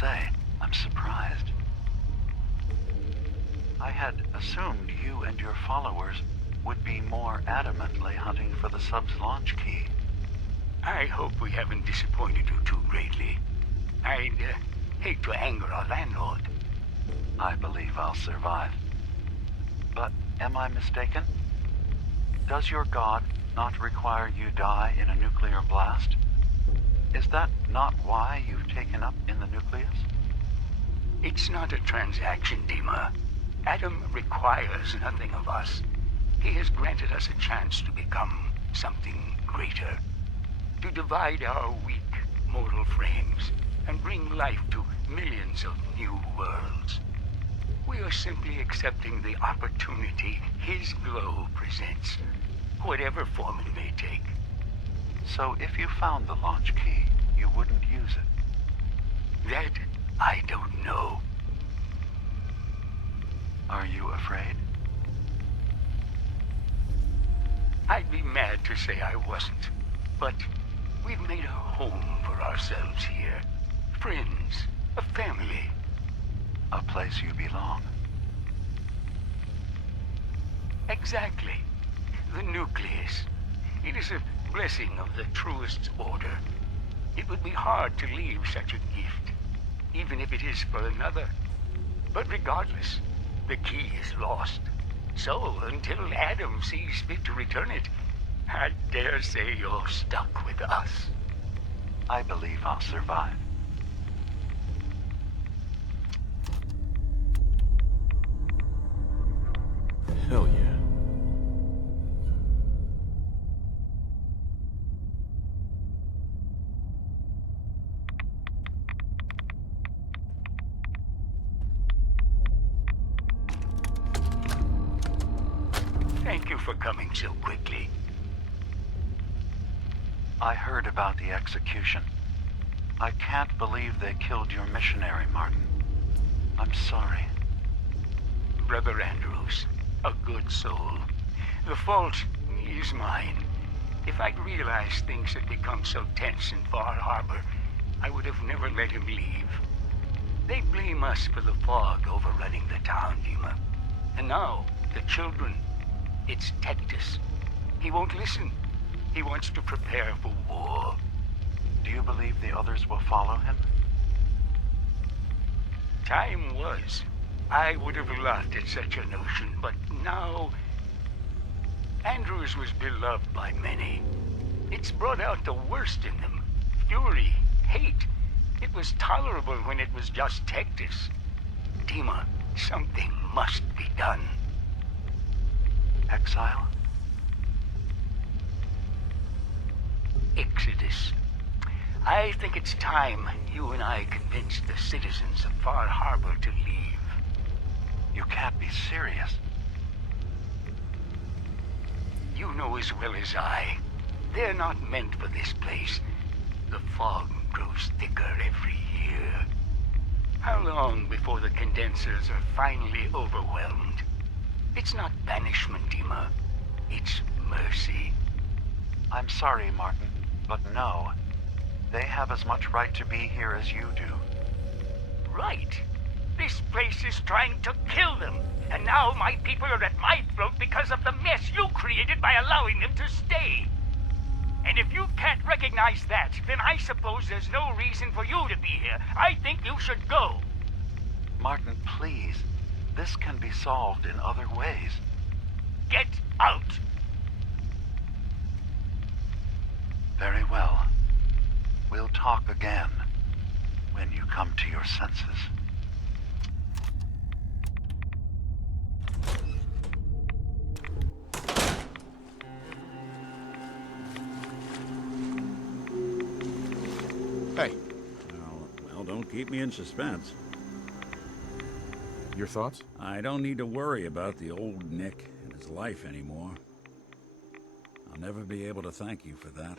say, I'm surprised. I had assumed you and your followers would be more adamantly hunting for the sub's launch key. I hope we haven't disappointed you too greatly. I'd hate to anger our landlord. I believe I'll survive. But am I mistaken? Does your god not require you die in a nuclear blast? Is that not why you've taken up in the nucleus? It's not a transaction, Dima. Adam requires nothing of us. He has granted us a chance to become something greater. To divide our weak mortal frames and bring life to millions of new worlds. We are simply accepting the opportunity his glow presents, whatever form it may take. So if you found the launch key, you wouldn't use it? That I don't know. Are you afraid? I'd be mad to say I wasn't, but we've made a home for ourselves here. Friends, a family. A place you belong. Exactly. The nucleus. It is a blessing of the truest order. It would be hard to leave such a gift, even if it is for another. But regardless, the key is lost. So, until Adam sees fit to return it, I dare say you're stuck with us. I believe I'll survive. Hell yeah. Thank you for coming so quickly. I heard about the execution. I can't believe they killed your missionary, Martin. I'm sorry. Brother Andrews, a good soul. The fault is mine. If I'd realized things had become so tense in Far Harbor, I would have never let him leave. They blame us for the fog overrunning the town, Dima. And now, the children. It's Tectus. He won't listen. He wants to prepare for war. Do you believe the others will follow him? Time was. I would have laughed at such a notion, but now... Andrews was beloved by many. It's brought out the worst in them. Fury, hate. It was tolerable when it was just Tectus. Dima, something must be done. Exile? Exodus. I think it's time you and I convinced the citizens of Far Harbor to leave. You can't be serious. You know as well as I. They're not meant for this place. The fog grows thicker every year. How long before the condensers are finally overwhelmed? It's not banishment, Dima. It's mercy. I'm sorry, Martin, but no. They have as much right to be here as you do. Right. This place is trying to kill them. And now my people are at my throat because of the mess you created by allowing them to stay. And if you can't recognize that, then I suppose there's no reason for you to be here. I think you should go. Martin, please. This can be solved in other ways. Get out! Very well. We'll talk again when you come to your senses. Hey, Well, don't keep me in suspense. your thoughts? I don't need to worry about the old Nick and his life anymore. I'll never be able to thank you for that.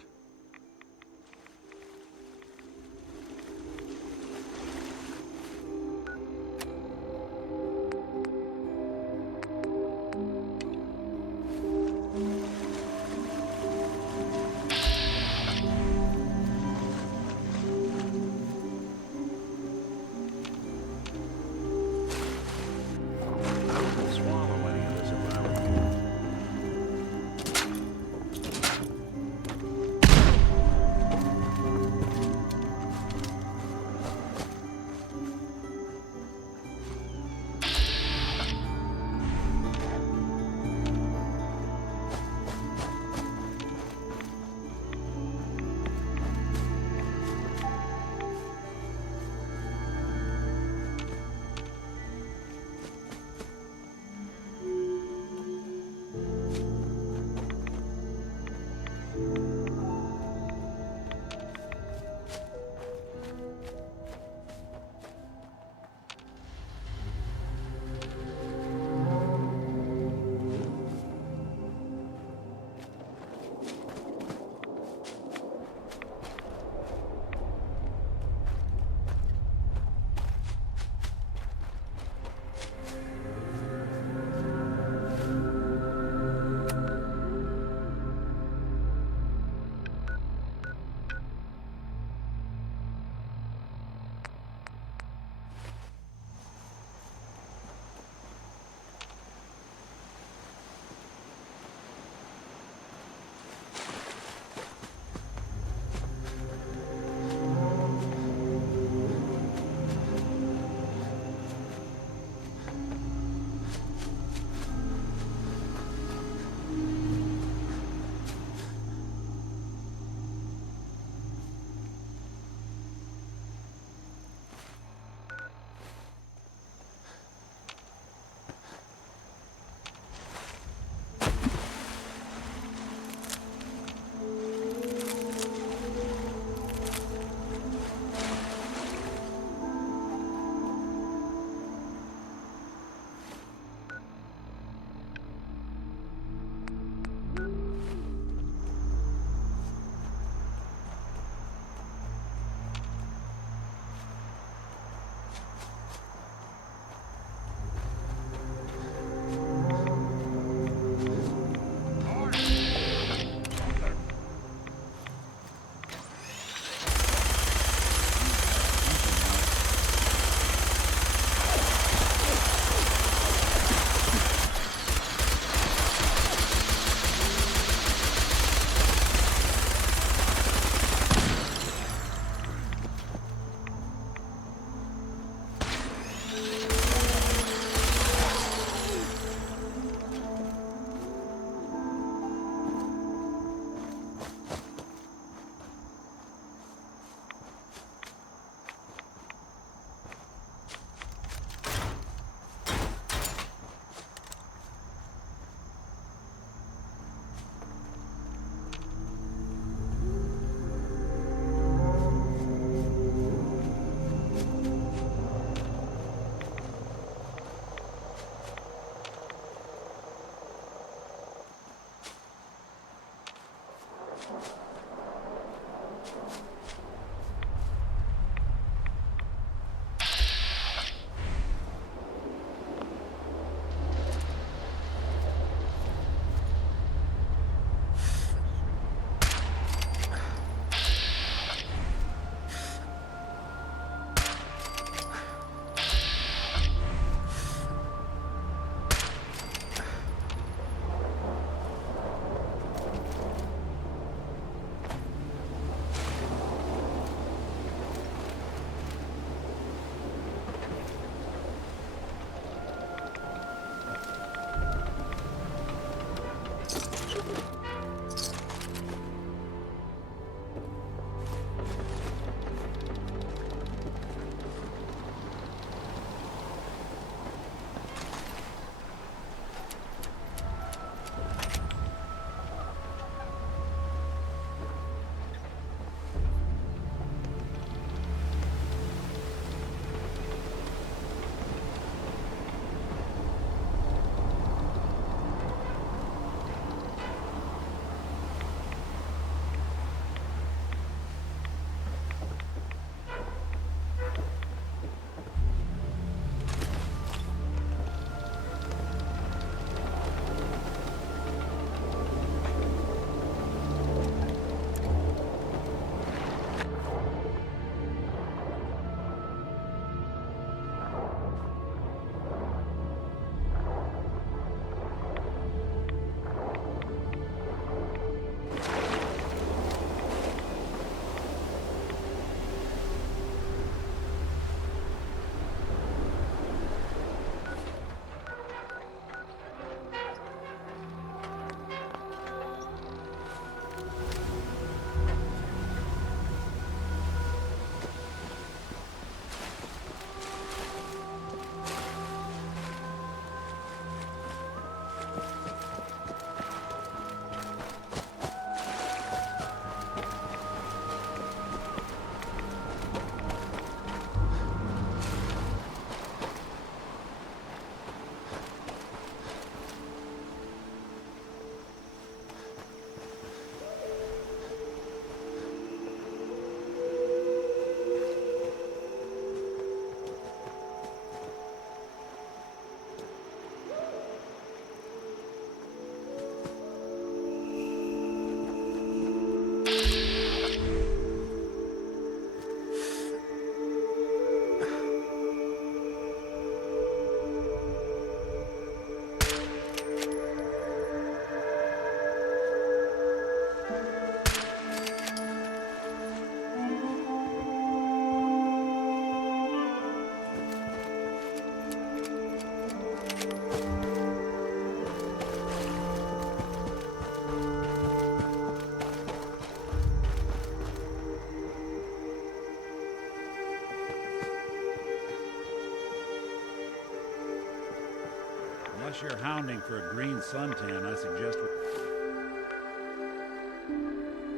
Unless you're hounding for a green suntan, I suggest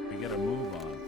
we get a move on.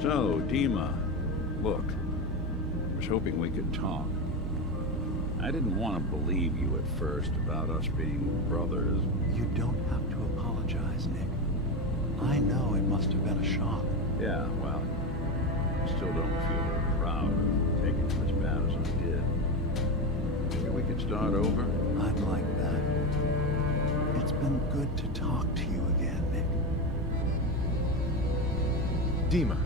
So, Dima, look, I was hoping we could talk. I didn't want to believe you at first about us being brothers. You don't have to apologize, Nick. I know it must have been a shock. Yeah, well, I still don't feel proud of taking it as bad as I did. Maybe we could start over? I'd like that. It's been good to talk to you again, Nick. Dima,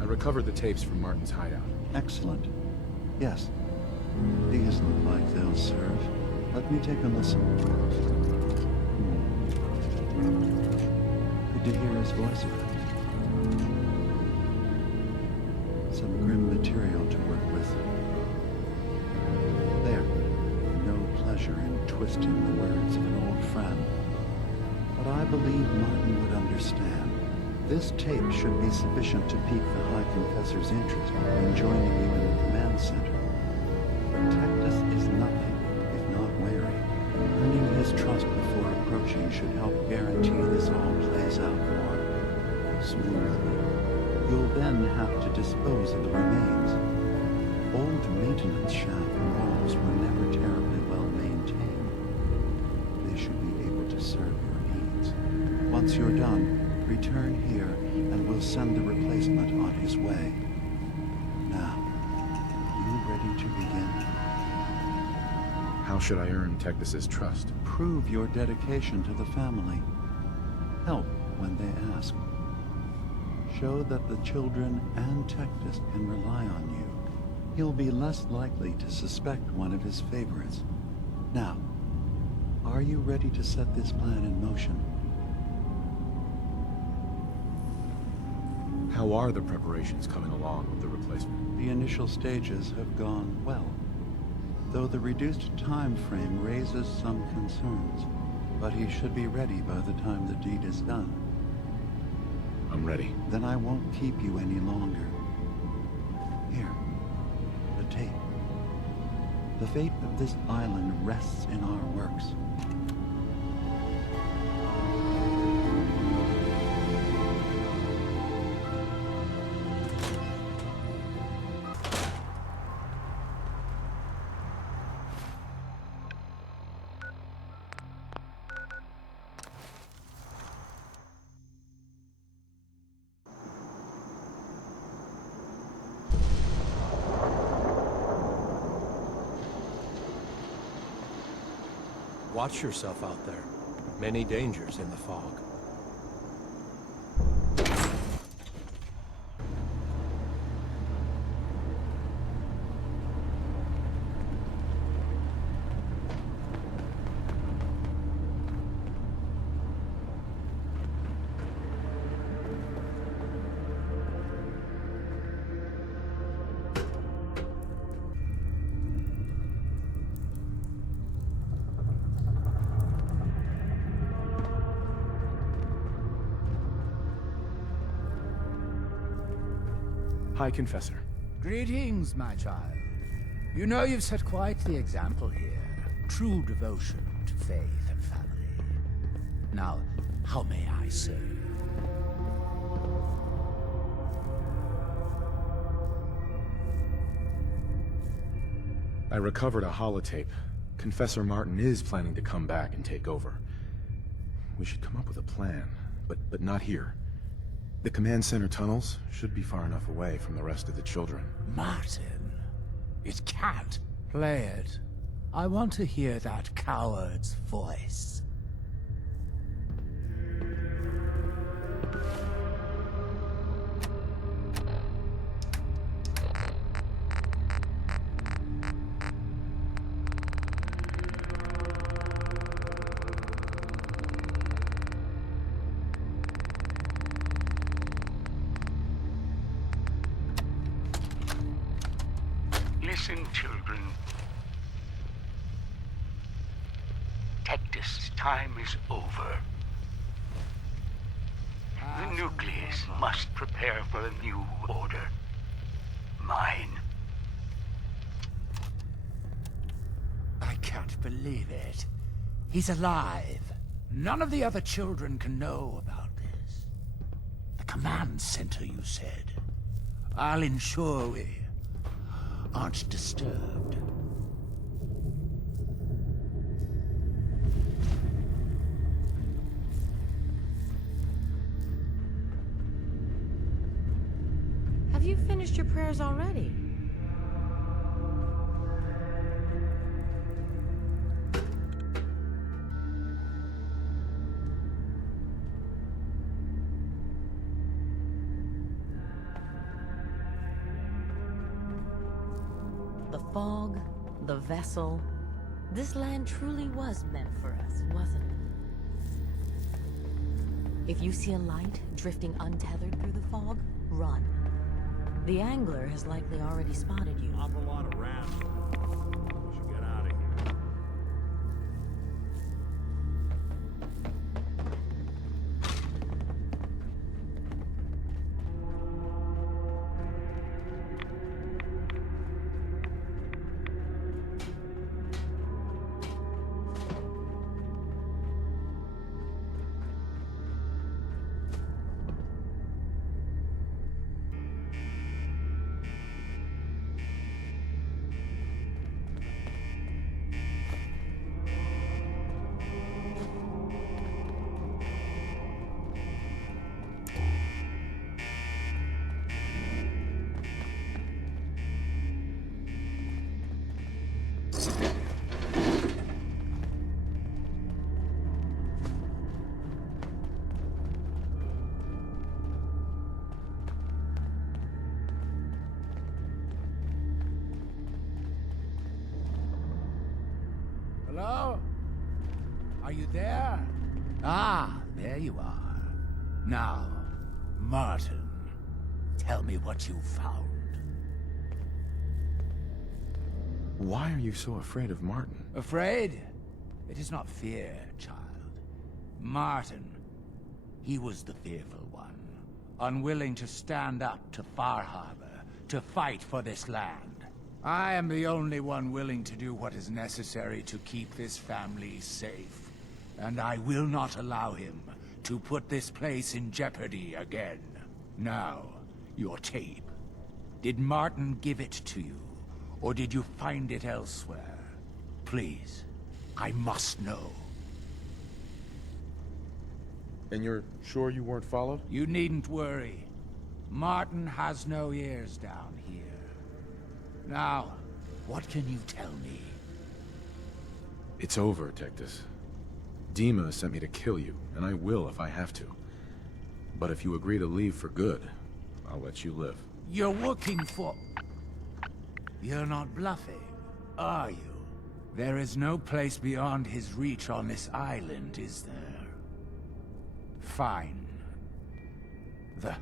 I recovered the tapes from Martin's hideout. Excellent. Yes. These look like they'll serve. Let me take a listen. Good to hear his voice. Some grim material to work with. There. No pleasure in twisting the words of an old friend. But I believe Martin would understand. This tape should be sufficient to pique the High Confessor's interest in joining you in the command center. Protect us is nothing, if not wary. Earning his trust before approaching should help guarantee this all plays out more smoothly. You'll then have to dispose of the remains. Old maintenance shaft walls were never terribly well maintained. They should be able to serve your needs. Once you're done, return here and we'll send the replacement on his way. Now, you ready to begin? How should I earn Tectus's trust? Prove your dedication to the family. Help when they ask. Show that the children and Tectus can rely on you. He'll be less likely to suspect one of his favorites. Now, are you ready to set this plan in motion? How are the preparations coming along with the replacement? The initial stages have gone well, though the reduced time frame raises some concerns. But he should be ready by the time the deed is done. I'm ready. Then I won't keep you any longer. Here, the tape. The fate of this island rests in our works. Watch yourself out there. Many dangers in the fog. High Confessor. Greetings, my child. You know you've set quite the example here. True devotion to faith and family. Now, how may I serve? I recovered a holotape. Confessor Martin is planning to come back and take over. We should come up with a plan, but not here. The command center tunnels should be far enough away from the rest of the children. Martin, it can't. Play it. I want to hear that coward's voice. Listen, children. Tectus' time is over. The nucleus must prepare for a new order. Mine. I can't believe it. He's alive. None of the other children can know about this. The command center, you said. I'll ensure we aren't disturbed. your prayers already. The fog, the vessel. This land truly was meant for us, wasn't it? If you see a light drifting untethered through the fog, run. The angler has likely already spotted you. Awful lot of rats. We should get out of here. Hello? Are you there? Ah, there you are. Now, Martin, tell me what you found. Why are you so afraid of Martin? Afraid? It is not fear, child. Martin, he was the fearful one, unwilling to stand up to Far Harbor, to fight for this land. I am the only one willing to do what is necessary to keep this family safe. And I will not allow him to put this place in jeopardy again. Now, your tape. Did Martin give it to you? Or did you find it elsewhere? Please, I must know. And you're sure you weren't followed? You needn't worry. Martin has no ears down here. Now, what can you tell me? It's over, Tectus. Dima sent me to kill you, and I will if I have to. But if you agree to leave for good, I'll let you live. You're working for... You're not bluffing, are you? There is no place beyond his reach on this island, is there? Fine. The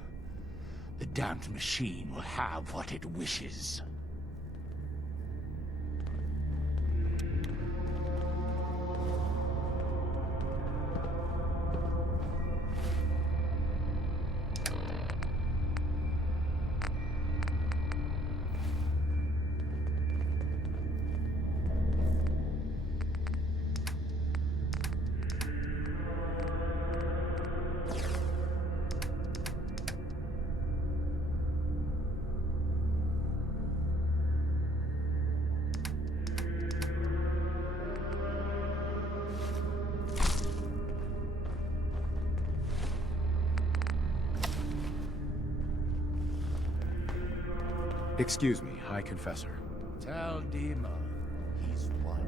damned machine will have what it wishes. Excuse me, High Confessor. Tell Dima he's won.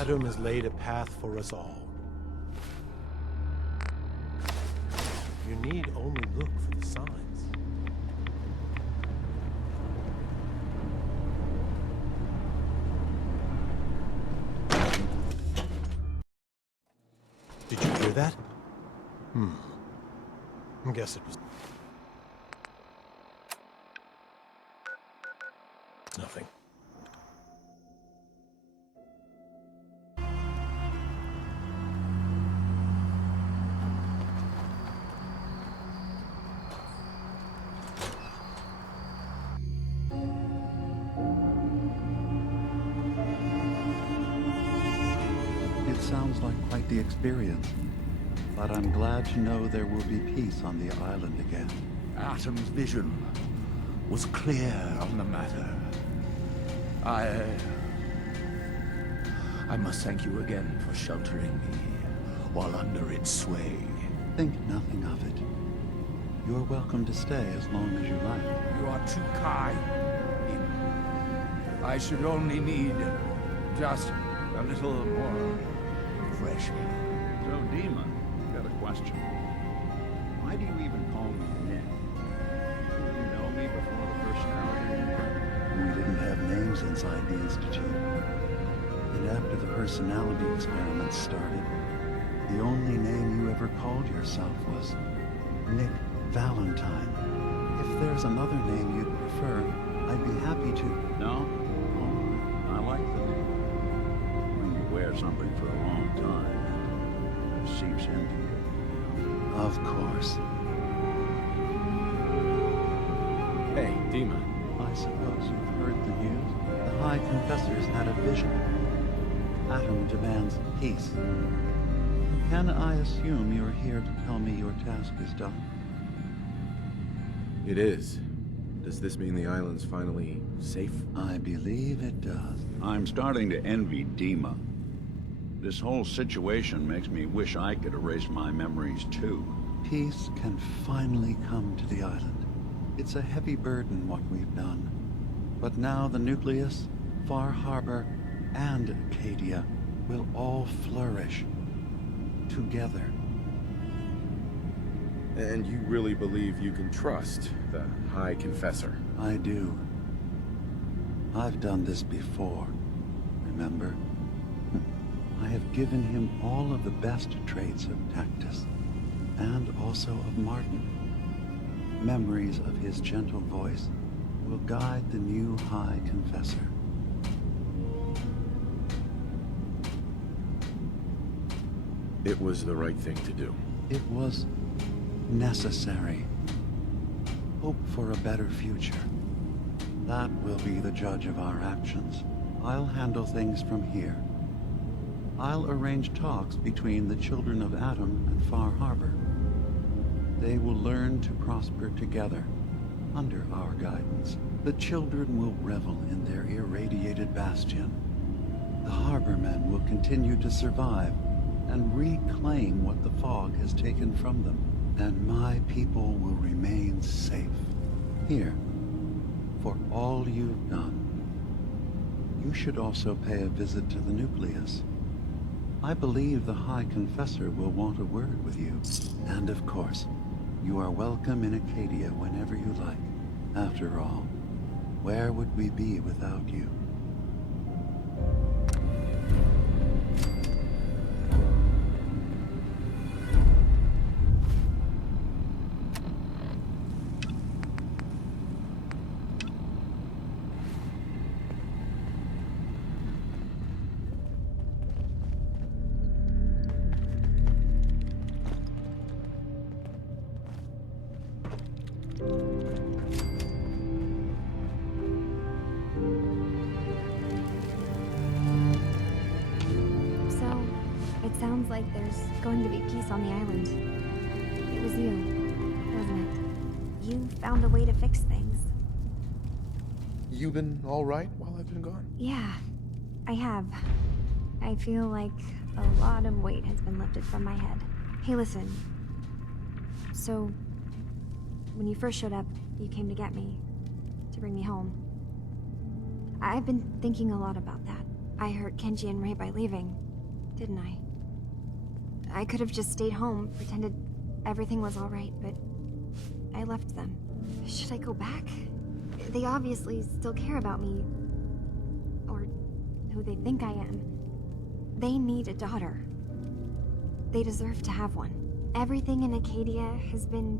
Adam has laid a path for us all. You need only look for the signs. Did you hear that? I guess it was nothing. It sounds like quite the experience, but I'm glad to know there will be peace on the island again. Atom's vision was clear on the matter. I must thank you again for sheltering me while under its sway. Think nothing of it. You're welcome to stay as long as you like. You are too kind. I should only need just a little more refreshing. So, Dima, got a question. Why do you even call me Nick? Did you know me before the personality? We didn't have names inside the Institute. And after the personality experiments started, the only name you ever called yourself was Nick Valentine. If there's another name you'd prefer, I'd be happy to. No? Oh, I like the name. When you wear something for a long time, it seeps into you. Of course. Hey, Dima. I suppose you've heard the news. The High Confessors had a vision. Atom demands peace. Can I assume you're here to tell me your task is done? It is. Does this mean the island's finally safe? I believe it does. I'm starting to envy Dima. This whole situation makes me wish I could erase my memories too. Peace can finally come to the island. It's a heavy burden what we've done. But now the nucleus, Far Harbor, and Acadia will all flourish together. And you really believe you can trust the High Confessor? I do. I've done this before, remember? I have given him all of the best traits of Tactus, and also of Martin. Memories of his gentle voice will guide the new High Confessor. It was the right thing to do. It was necessary. Hope for a better future. That will be the judge of our actions. I'll handle things from here. I'll arrange talks between the children of Atom and Far Harbor. They will learn to prosper together under our guidance. The children will revel in their irradiated bastion. The Harbormen will continue to survive and reclaim what the fog has taken from them. And my people will remain safe. Here, for all you've done. You should also pay a visit to the nucleus. I believe the High Confessor will want a word with you. And of course, you are welcome in Acadia whenever you like. After all, where would we be without you? Sounds like there's going to be peace on the island. It was you, wasn't it? You found a way to fix things. You been all right while I've been gone? Yeah, I have. I feel like a lot of weight has been lifted from my head. Hey, listen. So, when you first showed up, you came to get me, to bring me home. I've been thinking a lot about that. I hurt Kenji and Ray by leaving, didn't I? I could have just stayed home, pretended everything was alright, but I left them. Should I go back? They obviously still care about me. Or who they think I am. They need a daughter. They deserve to have one. Everything in Acadia has been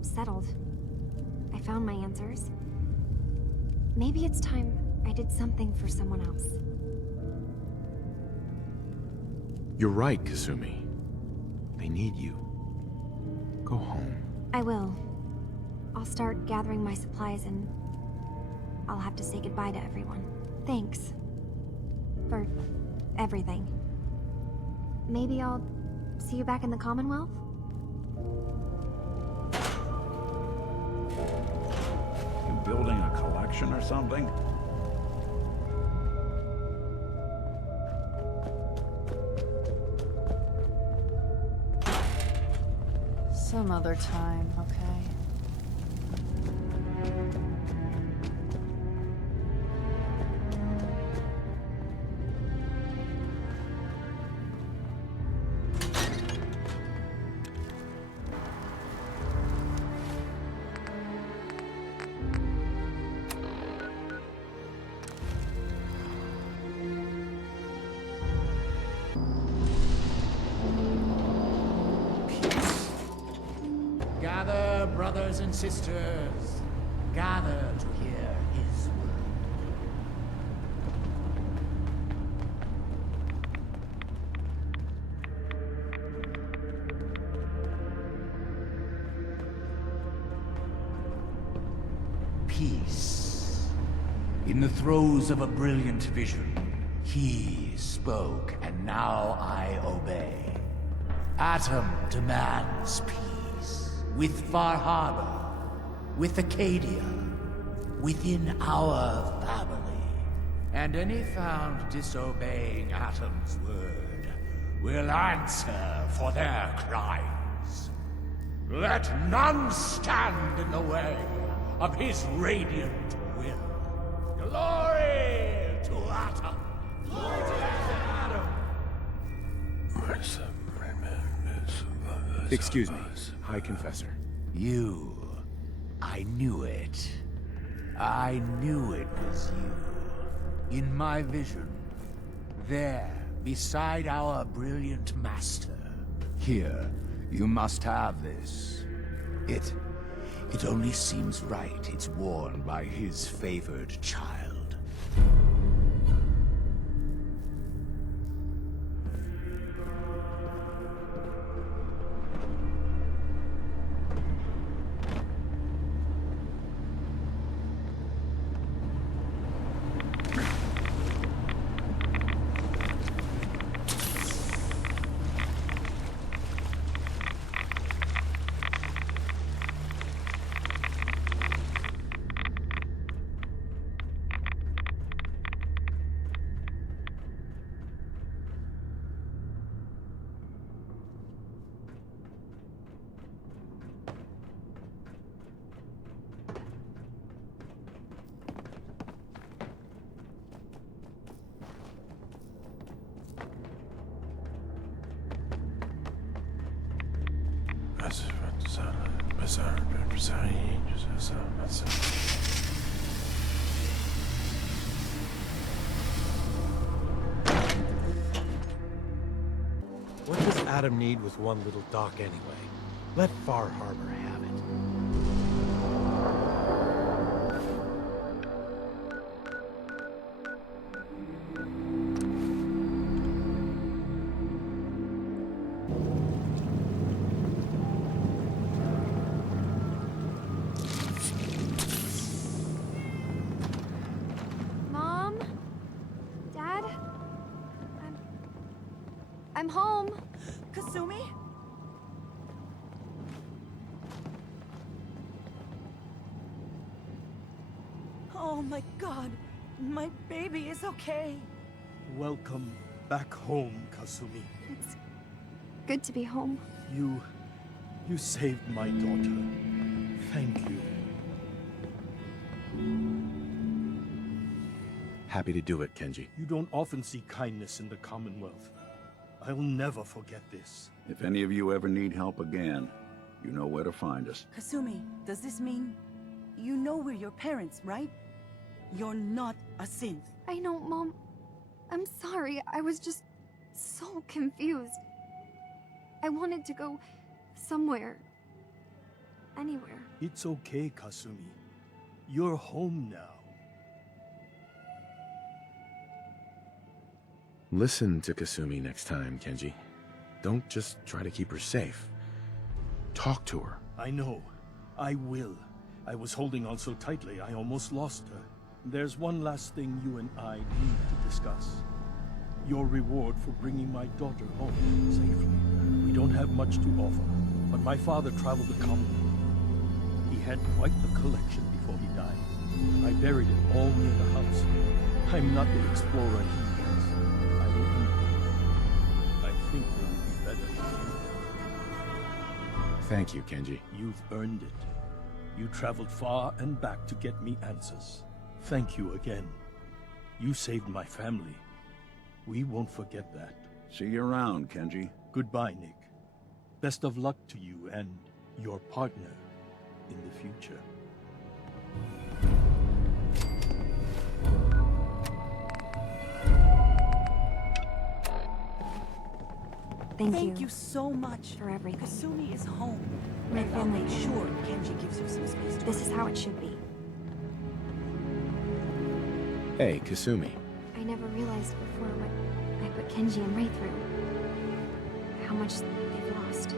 settled. I found my answers. Maybe it's time I did something for someone else. You're right, Kasumi. They need you. Go home. I will. I'll start gathering my supplies and I'll have to say goodbye to everyone. Thanks. For everything. Maybe I'll see you back in the Commonwealth? You building a collection or something? Some other time, okay? Gather, brothers and sisters. Gather to hear his word. Peace. In the throes of a brilliant vision, he spoke, and now I obey. Atom demands peace. With Far Harbor, with Acadia, within our family. And any found disobeying Atom's word will answer for their crimes. Let none stand in the way of his radiant will. Glory to Atom! Glory to Atom! Excuse me, High Confessor. You. I knew it. I knew it was you. In my vision. There, beside our brilliant master. Here, you must have this. It only seems right it's worn by his favored child. What does Adam need with one little dock anyway? Let Far Harbor have it. Mom? Dad? I'm home. Kasumi? Oh my god, my baby is okay. Welcome back home, Kasumi. It's good to be home. You saved my daughter. Thank you. Happy to do it, Kenji. You don't often see kindness in the Commonwealth. I'll never forget this. If any of you ever need help again, you know where to find us. Kasumi, does this mean you know we're your parents, right? You're not a synth. I know, Mom. I'm sorry. I was just so confused. I wanted to go somewhere. Anywhere. It's okay, Kasumi. You're home now. Listen to Kasumi next time, Kenji. Don't just try to keep her safe. Talk to her. I know. I will. I was holding on so tightly, I almost lost her. There's one last thing you and I need to discuss. Your reward for bringing my daughter home safely. We don't have much to offer, but my father traveled the Commonwealth. He had quite the collection before he died. I buried it all near the house. I'm not the explorer he was. I don't need them. I think they will be better for you. Thank you, Kenji. You've earned it. You traveled far and back to get me answers. Thank you again. You saved my family. We won't forget that. See you around, Kenji. Goodbye, Nick. Best of luck to you and your partner in the future. Thank you so much for everything. Kasumi is home. My And I'll family. make sure Kenji gives her some space to This is how it should be. Hey, Kasumi. I never realized before what I put Kenji and Ray through. How much they've lost.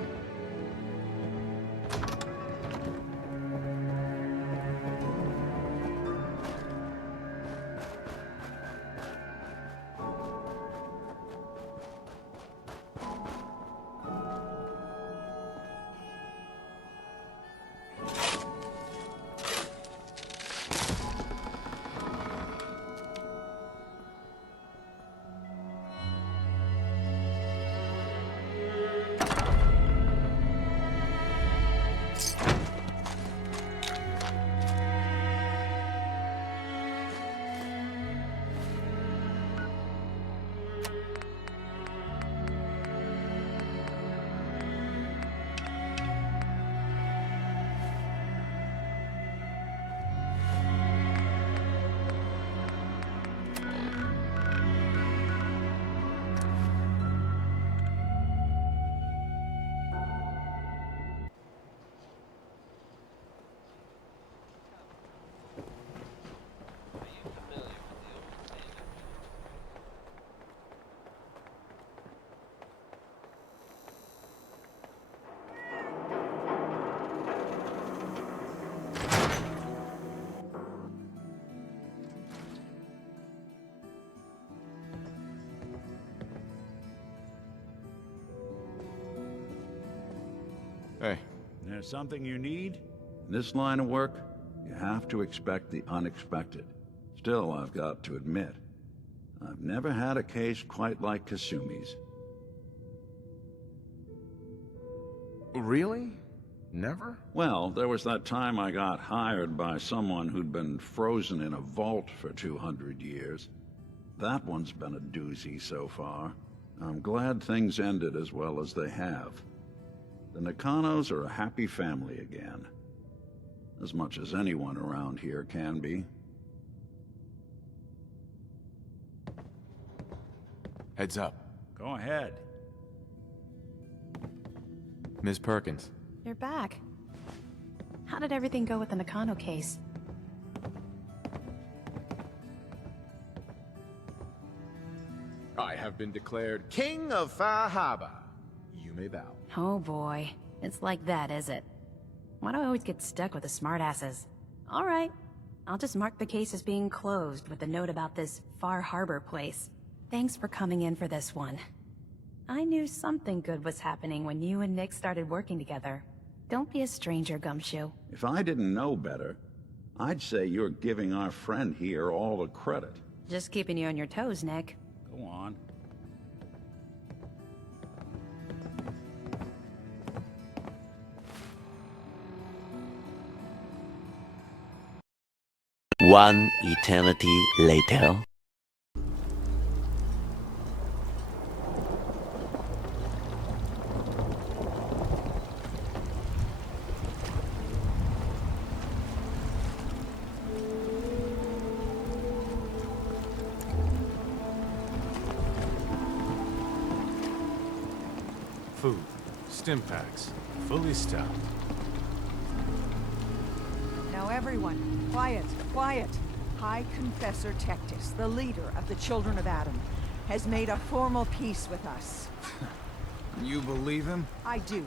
Hey. There's something you need? In this line of work, you have to expect the unexpected. Still, I've got to admit, I've never had a case quite like Kasumi's. Really? Never? Well, there was that time I got hired by someone who'd been frozen in a vault for 200 years. That one's been a doozy so far. I'm glad things ended as well as they have. The Nakanos are a happy family again. As much as anyone around here can be. Heads up. Go ahead. Ms. Perkins. You're back. How did everything go with the Nakano case? I have been declared King of Far Harbor. You may bow. Oh boy. It's like that, is it? Why do I always get stuck with the smartasses? Alright. I'll just mark the case as being closed with a note about this Far Harbor place. Thanks for coming in for this one. I knew something good was happening when you and Nick started working together. Don't be a stranger, Gumshoe. If I didn't know better, I'd say you're giving our friend here all the credit. Just keeping you on your toes, Nick. Go on. One eternity later. Food, stim packs, fully stocked. Now everyone, quiet, quiet. High Confessor Tectus, the leader of the Children of Adam, has made a formal peace with us. You believe him? I do.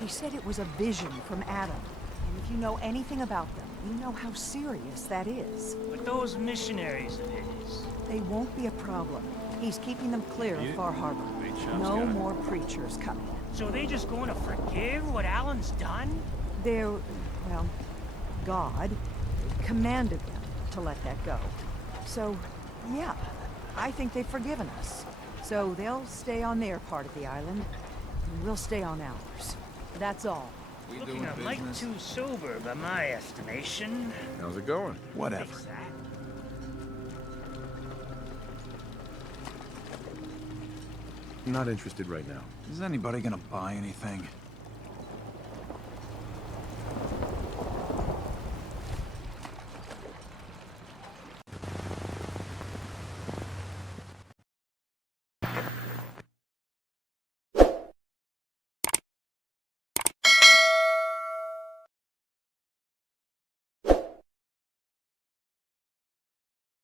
He said it was a vision from Adam. And if you know anything about them, you know how serious that is. But those missionaries of his... They won't be a problem. He's keeping them clear of Far Harbor. No more preachers coming. So they just going to forgive what Alan's done? They're, well, God commanded them to let that go. So, yeah, I think they've forgiven us. So they'll stay on their part of the island, and we'll stay on ours. That's all. Looking a mite too sober by my estimation. How's it going? Whatever. Fix that. Not interested right now. Is anybody gonna buy anything?